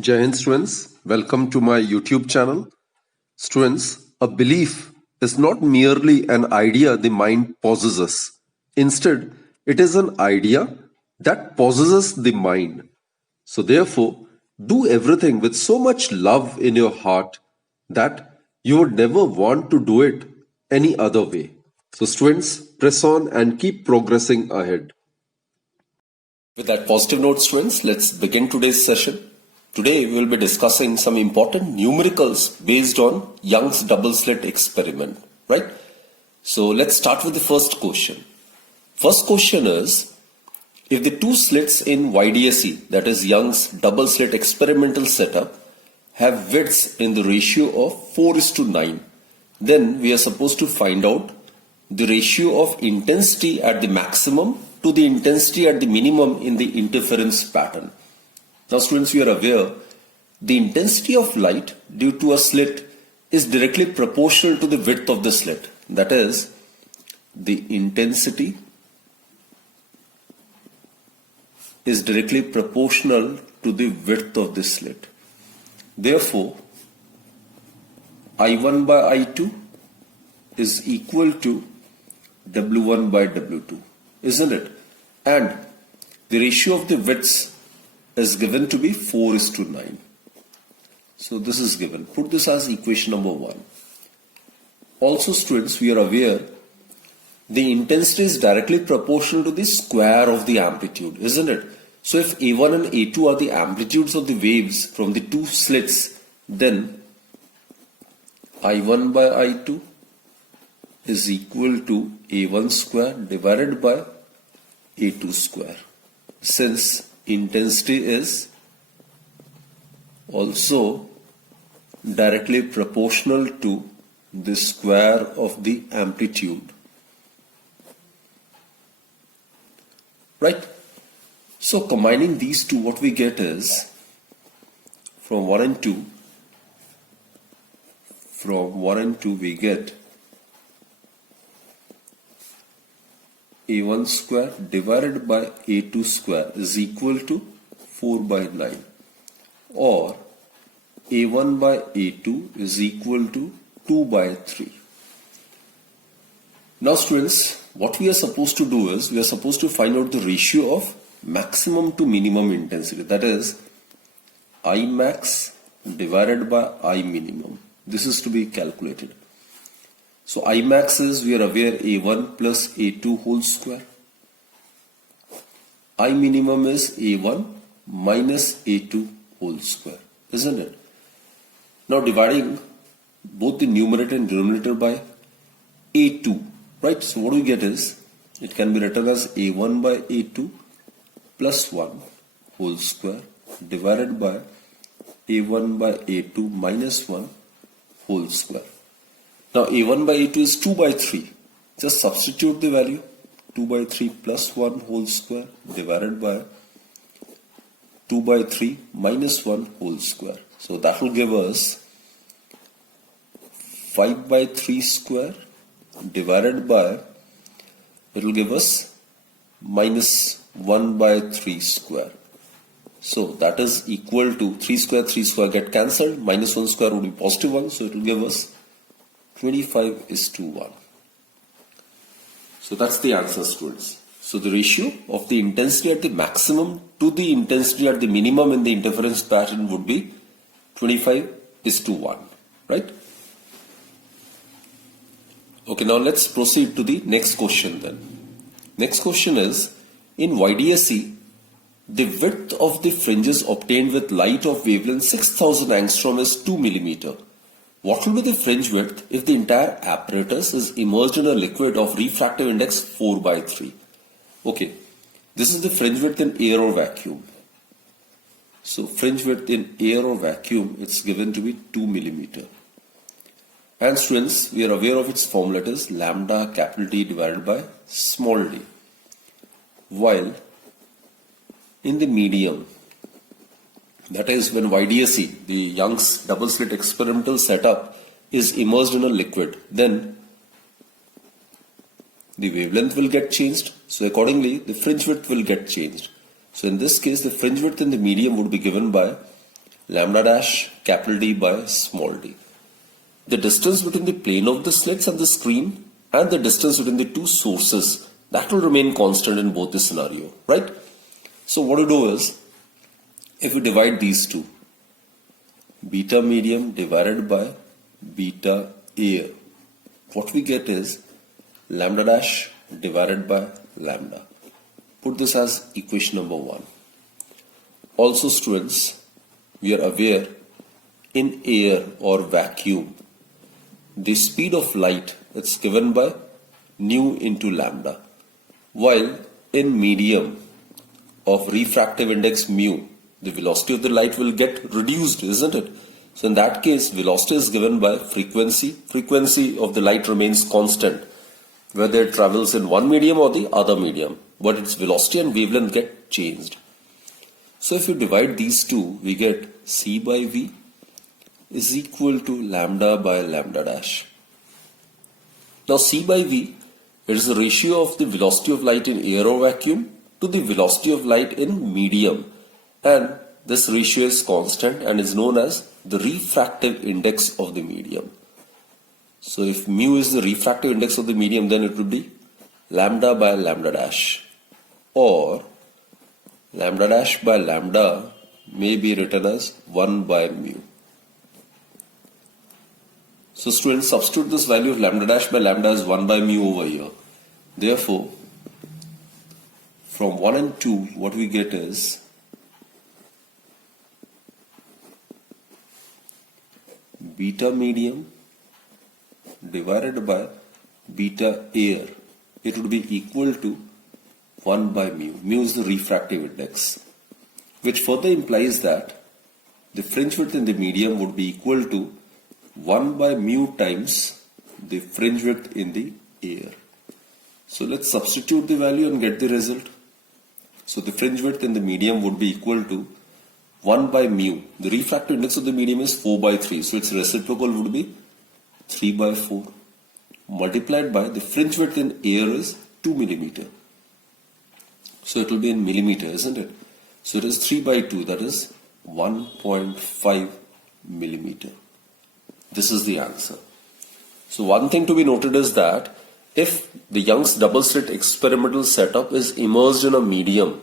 Jai Hind students, welcome to my YouTube channel. Students, a belief is not merely an idea the mind possesses. Instead, it is an idea that possesses the mind. So therefore, do everything with so much love in your heart that you would never want to do it any other way. So students, press on and keep progressing ahead. With that positive note, students, let's begin today's session. Today we will be discussing some important numericals based on Young's double slit experiment, right? So let's start with the first question. First question is, if the two slits in YDSE, that is Young's double slit experimental setup, have widths in the ratio of 4:9, then we are supposed to find out the ratio of intensity at the maximum to the intensity at the minimum in the interference pattern. Now students, we are aware the intensity of light due to a slit is directly proportional to the width of the slit. That is, the intensity is directly proportional to the width of the slit. Therefore, I1 by I2 is equal to W1 by W2, isn't it? And the ratio of the widths is given to be 4:9. So this is given. Put this as equation number 1. Also students, we are aware the intensity is directly proportional to the square of the amplitude, isn't it? So if A1 and A2 are the amplitudes of the waves from the two slits, then I1 by I2 is equal to A1 square divided by A2 square. Since intensity is also directly proportional to the square of the amplitude. Right? So combining these two, what we get is from 1 and 2 we get A1 square divided by A2 square is equal to 4 by 9, or A1 by A2 is equal to 2 by 3. Now students, what we are supposed to do is we are supposed to find out the ratio of maximum to minimum intensity, that is I max divided by I minimum. This is to be calculated. So I max is, we are aware, A1 plus A2 whole square. I minimum is A1 minus A2 whole square, isn't it? Now dividing both the numerator and denominator by A2, right? So what we get is, it can be written as A1 by A2 plus 1 whole square divided by A1 by A2 minus 1 whole square. Now A1 by A2 is 2 by 3. Just substitute the value. 2 by 3 plus 1 whole square divided by 2 by 3 minus 1 whole square. So that will give us 5 by 3 square divided by, it will give us minus 1 by 3 square. So that is equal to 3 square get cancelled, minus 1 square would be positive 1, so it will give us 25:1. So that's the answer, students. So the ratio of the intensity at the maximum to the intensity at the minimum in the interference pattern would be 25:1, right? Okay, now let's proceed to the next question then. Next question is, in YDSE, the width of the fringes obtained with light of wavelength 6000 angstrom is 2 mm. What will be the fringe width if the entire apparatus is immersed in a liquid of refractive index 4 by 3? Okay, this is the fringe width in air or vacuum. So fringe width in air or vacuum, it's given to be 2 mm. And students, we are aware of its formula, it is lambda capital T divided by small d. While in the medium, that is when YDSE, the Young's double slit experimental setup, is immersed in a liquid, then the wavelength will get changed. So accordingly, the fringe width will get changed. So in this case, the fringe width in the medium would be given by lambda dash capital D by small d. The distance between the plane of the slits and the screen and the distance between the two sources, that will remain constant in both the scenario, right? So what you do is, if you divide these two, beta medium divided by beta air, what we get is lambda dash divided by lambda. Put this as equation number 1. Also students, we are aware in air or vacuum, the speed of light is given by nu into lambda, while in medium of refractive index mu, the velocity of the light will get reduced, isn't it? So in that case, velocity is given by frequency. Frequency of the light remains constant, whether it travels in one medium or the other medium, but its velocity and wavelength get changed. So if you divide these two, we get C by V is equal to lambda by lambda dash. Now C by V, it is the ratio of the velocity of light in air or vacuum to the velocity of light in medium, and this ratio is constant and is known as the refractive index of the medium. So if mu is the refractive index of the medium, then it would be lambda by lambda dash, or lambda dash by lambda may be written as 1 by mu. So students, substitute this value of lambda dash by lambda as 1 by mu over here. Therefore, from 1 and 2, what we get is beta medium divided by beta air. It would be equal to 1 by mu. Mu is the refractive index, which further implies that the fringe width in the medium would be equal to 1 by mu times the fringe width in the air. So let's substitute the value and get the result. So the fringe width in the medium would be equal to 1 by mu. The refractive index of the medium is 4 by 3. So its reciprocal would be 3 by 4 multiplied by the fringe width in air is 2 millimeter. So it will be in millimeter, isn't it? So it is 3 by 2, that is 1.5 millimeter. This is the answer. So one thing to be noted is that if the Young's double slit experimental setup is immersed in a medium,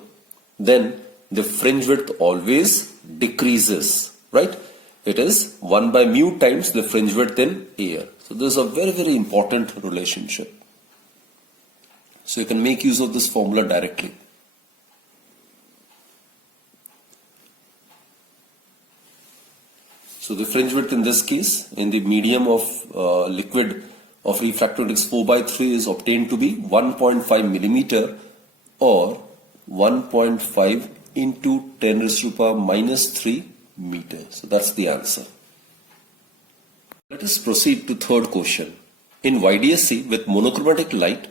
then the fringe width always decreases, right? It is 1 by mu times the fringe width in air. So this is a very, very important relationship. So you can make use of this formula directly. So the fringe width in this case, in the medium of liquid of refractive index 4 by 3 is obtained to be 1.5 millimeter, or 1.5 into 10 raised to the power minus 3 meter. So that's the answer. Let us proceed to third question. In YDSC with monochromatic light,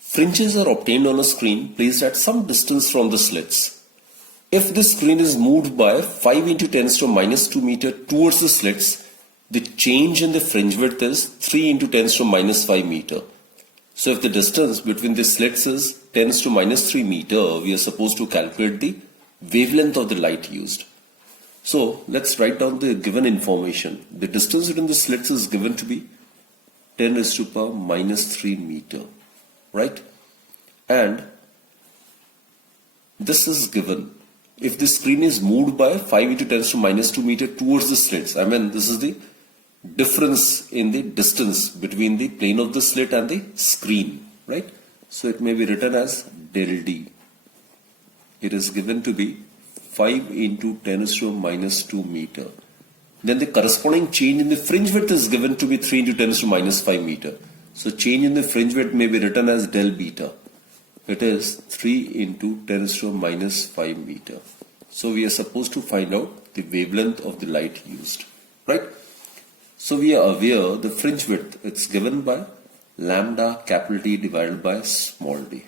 fringes are obtained on a screen placed at some distance from the slits. If the screen is moved by 5 into 10 to minus 2 meter towards the slits, the change in the fringe width is 3 into 10 to minus 5 meter. So if the distance between the slits is 10 to minus 3 meter, we are supposed to calculate the wavelength of the light used. So let's write down the given information. The distance between the slits is given to be 10 raised to the power minus 3 meter, right? And this is given if the screen is moved by 5 into 10 to minus 2 meter towards the slits. I mean, this is the difference in the distance between the plane of the slit and the screen, right? So it may be written as del D. It is given to be 5 into 10 to minus 2 meter. Then the corresponding change in the fringe width is given to be 3 into 10 to minus 5 meter. So change in the fringe width may be written as del beta. It is 3 into 10 to minus 5 meter. So we are supposed to find out the wavelength of the light used, right? So we are aware the fringe width, it's given by lambda capital T divided by small d.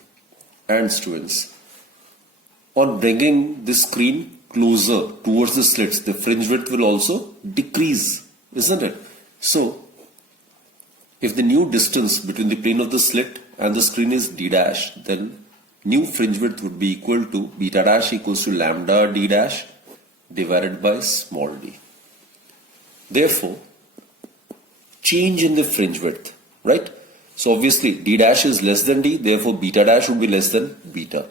And students, on bringing the screen closer towards the slits, the fringe width will also decrease, isn't it? So if the new distance between the plane of the slit and the screen is d dash, then new fringe width would be equal to beta dash equals to lambda d dash divided by small d. Therefore, change in the fringe width, right? So obviously d dash is less than d, therefore beta dash would be less than beta.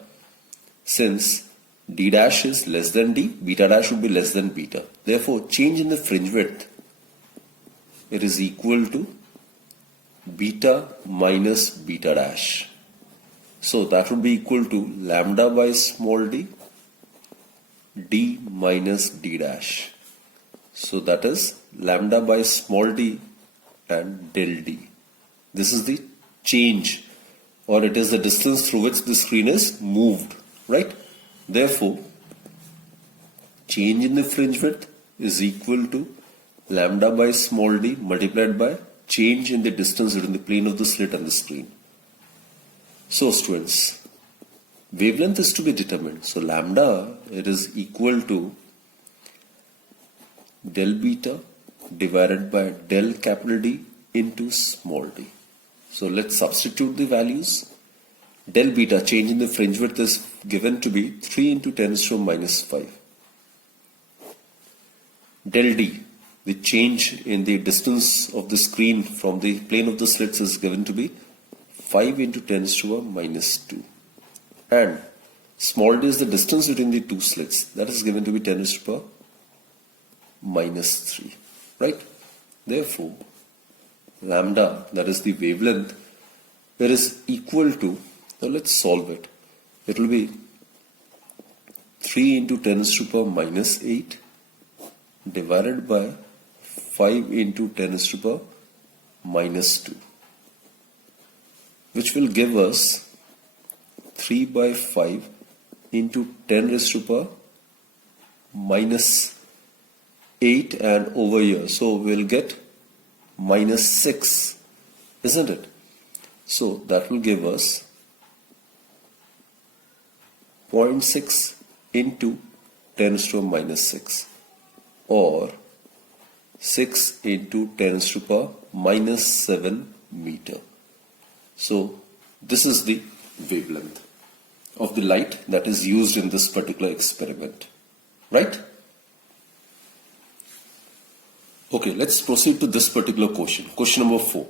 Since d dash is less than d, beta dash would be less than beta. Therefore, change in the fringe width, it is equal to beta minus beta dash. So that would be equal to lambda by small d, d minus d dash. So that is lambda by small d and del d. This is the change, or it is the distance through which the screen is moved, right? Therefore, change in the fringe width is equal to lambda by small d multiplied by change in the distance between the plane of the slit and the screen. So students, wavelength is to be determined. So lambda, it is equal to del beta divided by del capital D into small d. So let's substitute the values. Del beta, change in the fringe width, is given to be 3 into 10 raised to minus 5. Del d, the change in the distance of the screen from the plane of the slits, is given to be 5 into 10 raised to minus 2. And small d is the distance between the two slits, that is given to be 10 raised to minus 3. Right? Therefore, lambda, that is the wavelength, it is equal to, now let's solve it. It will be 3 into 10 raised to minus 8 divided by 5 into 10 raised to minus 2, which will give us 3 by 5 into 10 raised to minus 8, and over here, so we'll get minus 6, isn't it? So that will give us 0.6 into 10 raised to minus 6, or 6 into 10 raised to minus 7 meter. So this is the wavelength of the light that is used in this particular experiment, right? Okay, let's proceed to this particular question. Question number 4.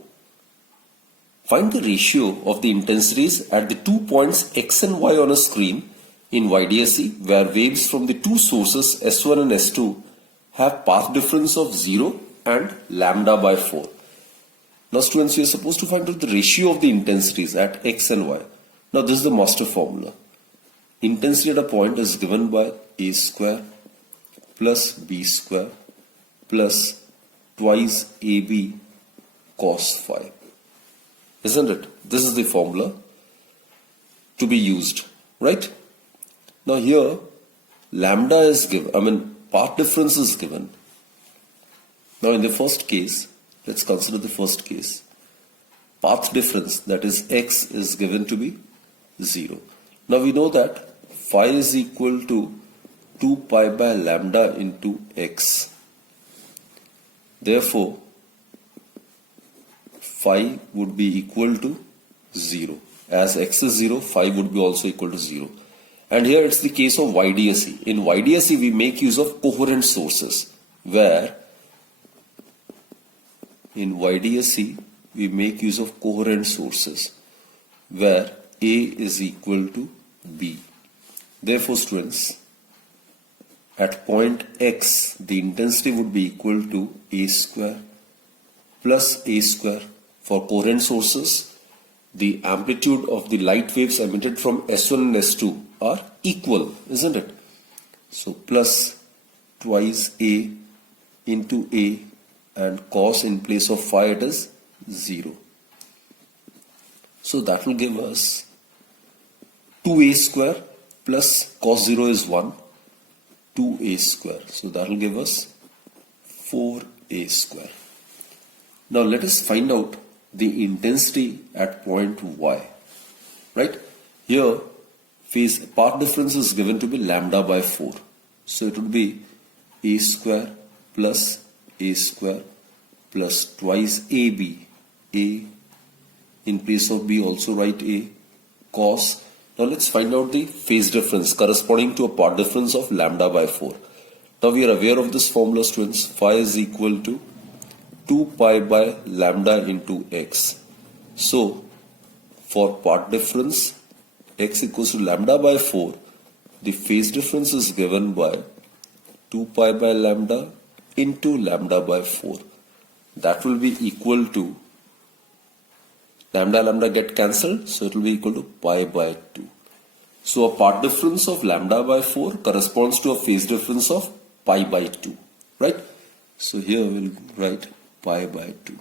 Find the ratio of the intensities at the 2 points x and y on a screen in YDSE where waves from the two sources S1 and S2 have path difference of 0 and lambda by 4. Now students, you are supposed to find out the ratio of the intensities at x and y. Now this is the master formula. Intensity at a point is given by a square plus b square plus twice ab cos phi. Isn't it? This is the formula to be used, right? Now here lambda is given, path difference is given. Now in the first case, let's consider the first case. Path difference, that is x, is given to be 0. Now we know that phi is equal to 2 pi by lambda into x. Therefore, phi would be equal to 0. As x is 0, phi would be also equal to 0. And here it's the case of YDSE. In YDSE, we make use of coherent sources, where in YDSE, we make use of coherent sources, where A is equal to B. Therefore, students, at point X, the intensity would be equal to A square plus A square. For coherent sources, the amplitude of the light waves emitted from S1 and S2 are equal, isn't it? So plus twice A into A, and cos in place of phi, it is 0. So that will give us 2A square plus cos 0 is 1, 2A square. So that will give us 4A square. Now let us find out the intensity at point Y, right? Here phase path difference is given to be lambda by 4. So it would be A square plus A square plus twice AB. A in place of B, also write A, cos. Now let's find out the phase difference corresponding to a path difference of lambda by 4. Now we are aware of this formula, students. Phi is equal to 2 pi by lambda into x. So for part difference x equals to lambda by 4, the phase difference is given by 2 pi by lambda into lambda by 4. That will be equal to lambda get cancelled, so it will be equal to pi by 2. So a part difference of lambda by 4 corresponds to a phase difference of pi by 2, right? So here we'll write pi by 2.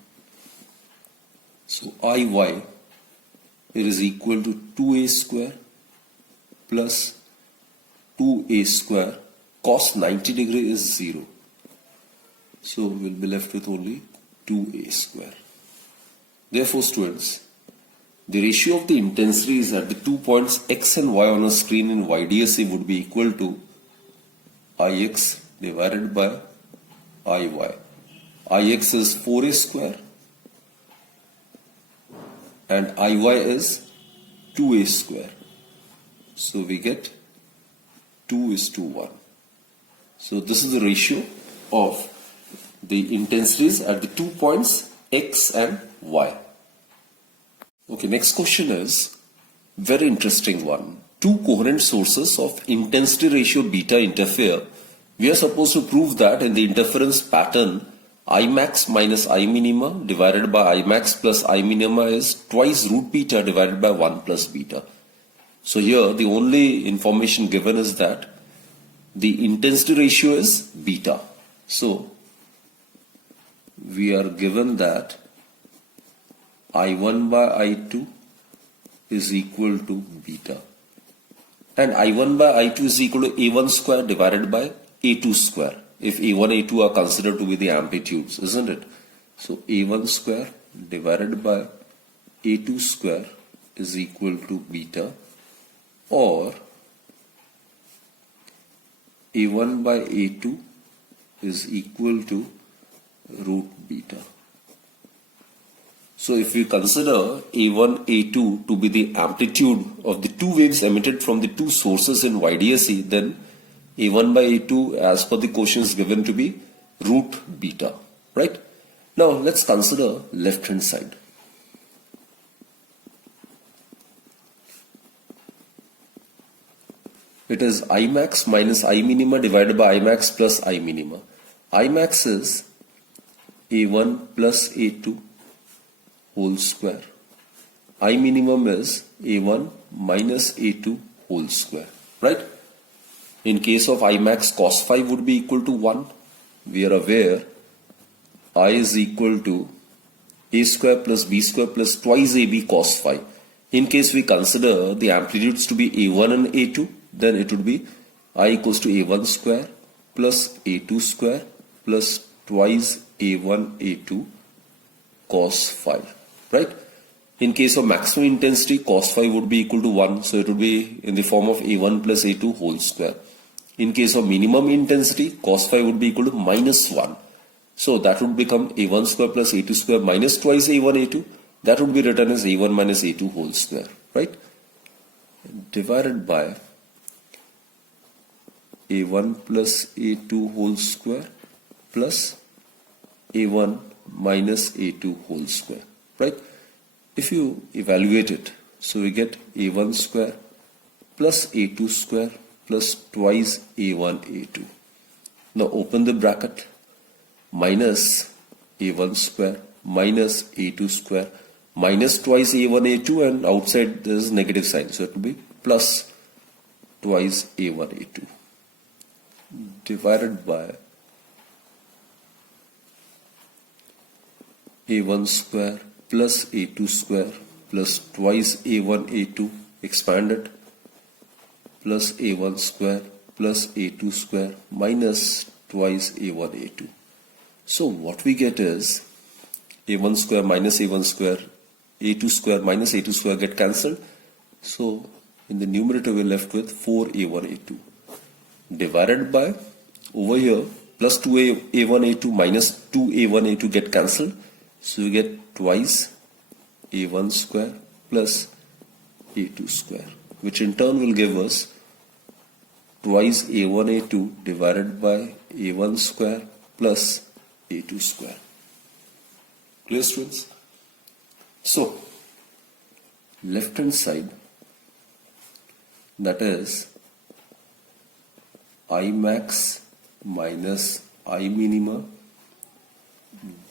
So Iy, it is equal to 2a square plus 2a square. Cos 90 degree is 0. So we'll be left with only 2a square. Therefore, students, the ratio of the intensities at the 2 points x and y on a screen in YDSE would be equal to Ix divided by Iy. Ix is 4a square and Iy is 2a square. So we get 2:1. So this is the ratio of the intensities at the 2 points x and y. Okay, next question is very interesting one. Two coherent sources of intensity ratio beta interfere. We are supposed to prove that in the interference pattern Imax minus I minima divided by Imax plus I minima is twice root beta divided by 1 plus beta. So here the only information given is that the intensity ratio is beta. So we are given that I1 by I2 is equal to beta. And I1 by I2 is equal to A1 square divided by A2 square. If A1, A2 are considered to be the amplitudes, isn't it? So A1 square divided by A2 square is equal to beta, or A1 by A2 is equal to root beta. So if we consider A1, A2 to be the amplitude of the two waves emitted from the two sources in YDSE, then A1 by A2 as per the questions given to be root beta, right? Now let's consider left hand side. It is Imax minus I minima divided by Imax plus I minima. Imax is A1 plus A2 whole square. I minimum is A1 minus A2 whole square, right? In case of Imax, cos phi would be equal to 1. We are aware I is equal to A square plus B square plus twice AB cos phi. In case we consider the amplitudes to be A1 and A2, then it would be I equals to A1 square plus A2 square plus twice A1 A2 cos phi, right? In case of maximum intensity, cos phi would be equal to 1, so it would be in the form of A1 plus A2 whole square. In case of minimum intensity, cos phi would be equal to minus 1. So that would become A1 square plus A2 square minus twice A1 A2. That would be written as A1 minus A2 whole square, right? Divided by A1 plus A2 whole square plus A1 minus A2 whole square, right? If you evaluate it, so we get A1 square plus A2 square plus twice A1 A2. Now open the bracket, minus A1 square minus A2 square minus twice A1 A2, and outside there is negative sign, so it will be plus twice A1 A2 divided by A1 square plus A2 square plus twice A1 A2 expanded plus A1 square plus A2 square minus twice A1 A2. So what we get is A1 square minus A1 square, A2 square minus A2 square get cancelled. So in the numerator we are left with 4A1 A2 divided by, over here, plus 2A1 A2 minus 2A1 A2 get cancelled. So we get twice A1 square plus A2 square, which in turn will give us twice a1 a2 divided by a1 square plus a2 square. Clear, students? So left hand side, that is I max minus I minima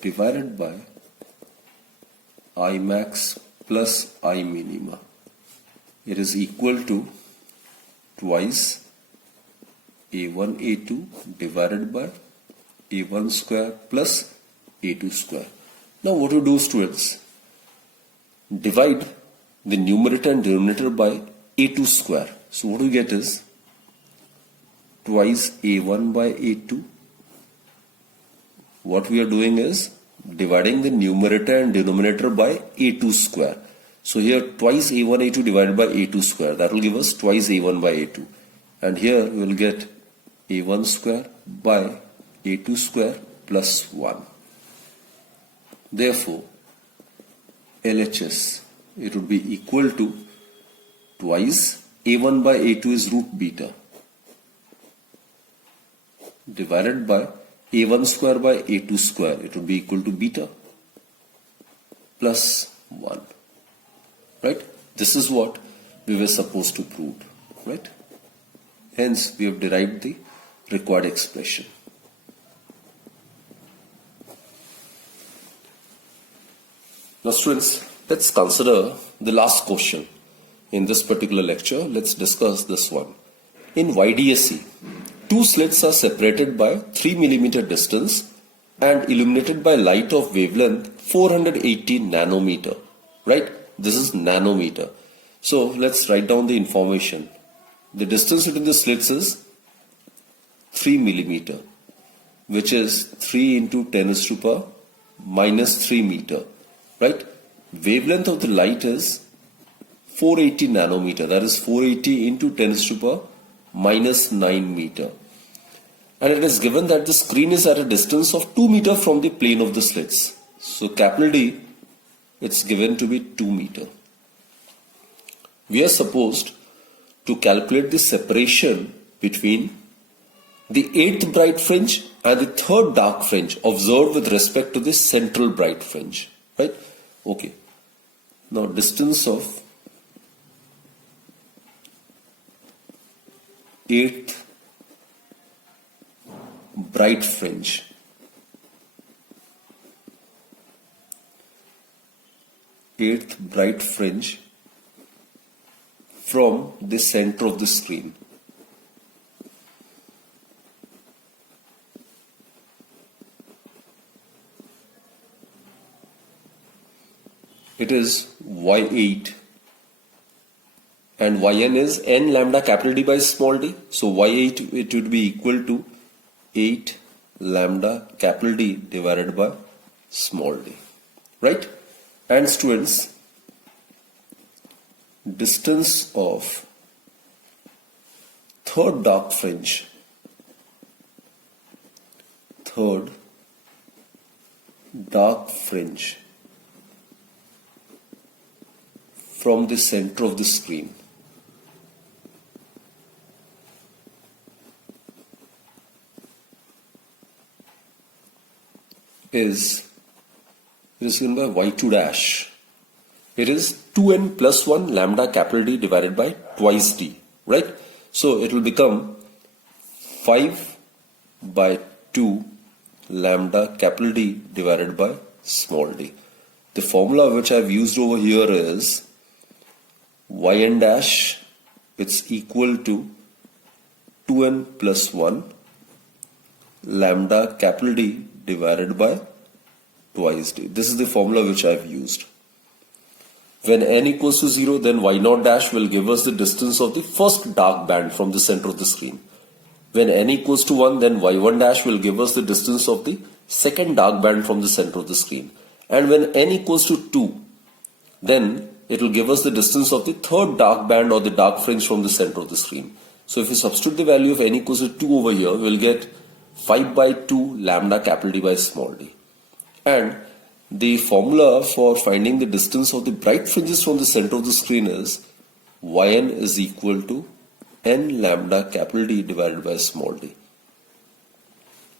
divided by I max plus I minima. It is equal to twice a1 a2 divided by a1 square plus a2 square. Now what to do, students? Divide the numerator and denominator by a2 square. So what we get is twice a1 by a2. What we are doing is dividing the numerator and denominator by a2 square. So here twice a1 a2 divided by a2 square, that will give us twice a1 by a2, and here we will get a1 square by a2 square plus 1. Therefore LHS, it would be equal to twice a1 by a2 is root beta divided by a1 square by a2 square, it would be equal to beta plus 1. Right? This is what we were supposed to prove. Right? Hence we have derived the required expression. Now students, let's consider the last question in this particular lecture. Let's discuss this one. In YDSE, two slits are separated by 3 mm distance and illuminated by light of wavelength 480 nanometer. Right? This is nanometer. So let's write down the information. The distance between the slits is 3 mm, which is 3 into 10 raised to power minus 3 meter. Right? Wavelength of the light is 480 nanometer. That is 480 into 10 raised to power minus 9 meter. And it is given that the screen is at a distance of 2 meter from the plane of the slits. So capital D, it's given to be 2 meter. We are supposed to calculate the separation between the 8th bright fringe and the 3rd dark fringe observed with respect to the central bright fringe. Right? Okay. Now distance of 8th bright fringe. Eighth bright fringe from the center of the screen. It is Y8 and Yn is n lambda capital D by small d. So Y8, it would be equal to 8 lambda capital D divided by small d. Right? And students, distance of 3rd dark fringe, 3rd dark fringe from the center of the screen is given by Y2 dash. It is 2n plus 1 lambda capital D divided by twice d. Right? So it will become 5 by 2 lambda capital D divided by small d. The formula which I have used over here is Yn dash, it's equal to 2n plus 1 lambda capital D divided by twice d. This is the formula which I have used. When n equals to 0, then y0 dash will give us the distance of the first dark band from the center of the screen. When n equals to 1, then y1 dash will give us the distance of the second dark band from the center of the screen. And when n equals to 2, then it will give us the distance of the third dark band or the dark fringe from the center of the screen. So if we substitute the value of n equals to 2 over here, we will get 5 by 2 lambda capital D by small d. And the formula for finding the distance of the bright fringes from the center of the screen is Yn is equal to n lambda capital D divided by small d.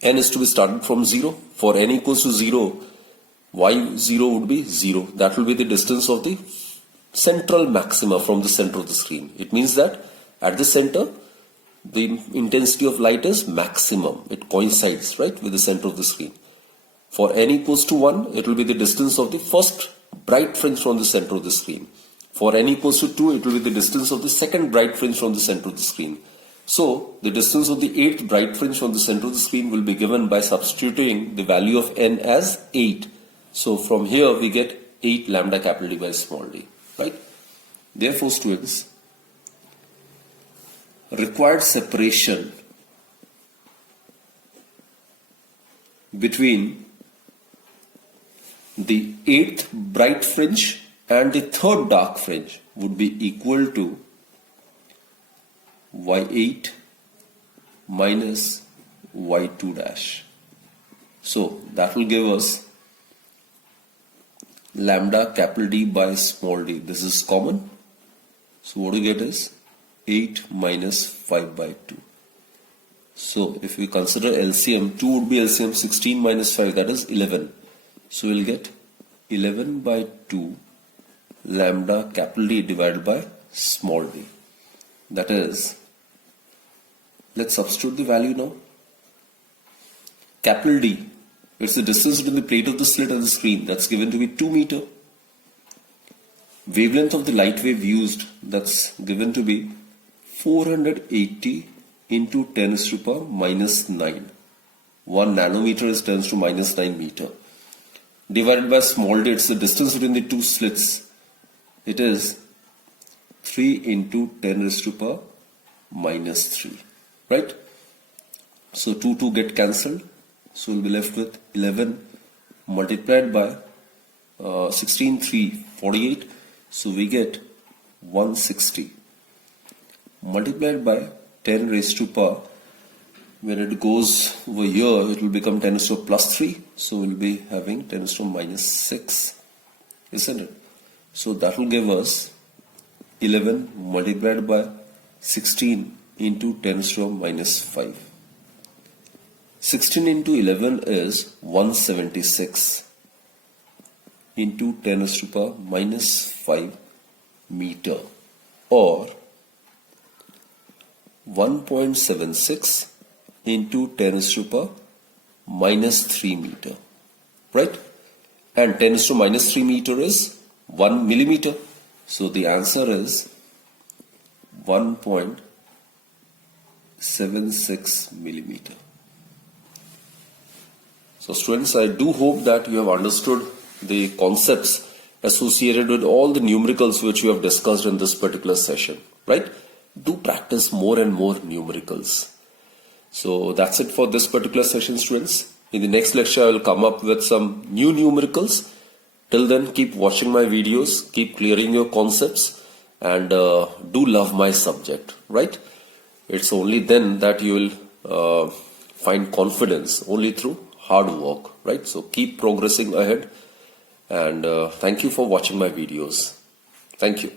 N is to be started from 0. For n equals to 0, y0 would be 0. That will be the distance of the central maxima from the center of the screen. It means that at the center, the intensity of light is maximum. It coincides, right, with the center of the screen. For n equals to 1, it will be the distance of the first bright fringe from the center of the screen. For n equals to 2, it will be the distance of the second bright fringe from the center of the screen. So, the distance of the 8th bright fringe from the center of the screen will be given by substituting the value of n as 8. So, from here we get 8 lambda capital D by small d, right? Therefore, students, required separation between the 8th bright fringe and the 3rd dark fringe would be equal to y8 minus y2 dash. So that will give us lambda capital D by small d. This is common. So what we get is 8 minus 5 by 2. So if we consider LCM, 2 would be LCM, 16 minus 5, that is 11. So we'll get 11 by 2 lambda capital D divided by small d. That is, let's substitute the value now. Capital D, it's the distance between the plate of the slit and the screen. That's given to be 2 meter. Wavelength of the light wave used, that's given to be 480 into 10 raised to the power minus 9. 1 nanometer is 10 raised to minus 9 meter. Divided by small d, it's the distance between the two slits. It is 3 into 10 raised to the power minus 3. Right? So 2 get cancelled. So we'll be left with 11 multiplied by 16, 3, 48. So we get 160. Multiplied by 10 raised to the power. When it goes over here, it will become 10 raised to plus 3. So we'll be having 10 raised to minus 6. Isn't it? So that will give us 11 multiplied by 16 into 10 raised to minus 5. 16 into 11 is 176 into 10 raised to power minus 5 meter, or 1.76 into 10 raised to power minus 3 meter, right? And 10 raised to minus 3 meter is 1 millimeter. So the answer is 1.76 millimeter. So students, I do hope that you have understood the concepts associated with all the numericals which we have discussed in this particular session, right? Do practice more and more numericals. So that's it for this particular session, students. In the next lecture, I will come up with some new numericals. Till then, keep watching my videos, keep clearing your concepts, and do love my subject, right? It's only then that you will find confidence, only through hard work, right? So keep progressing ahead, and thank you for watching my videos. Thank you.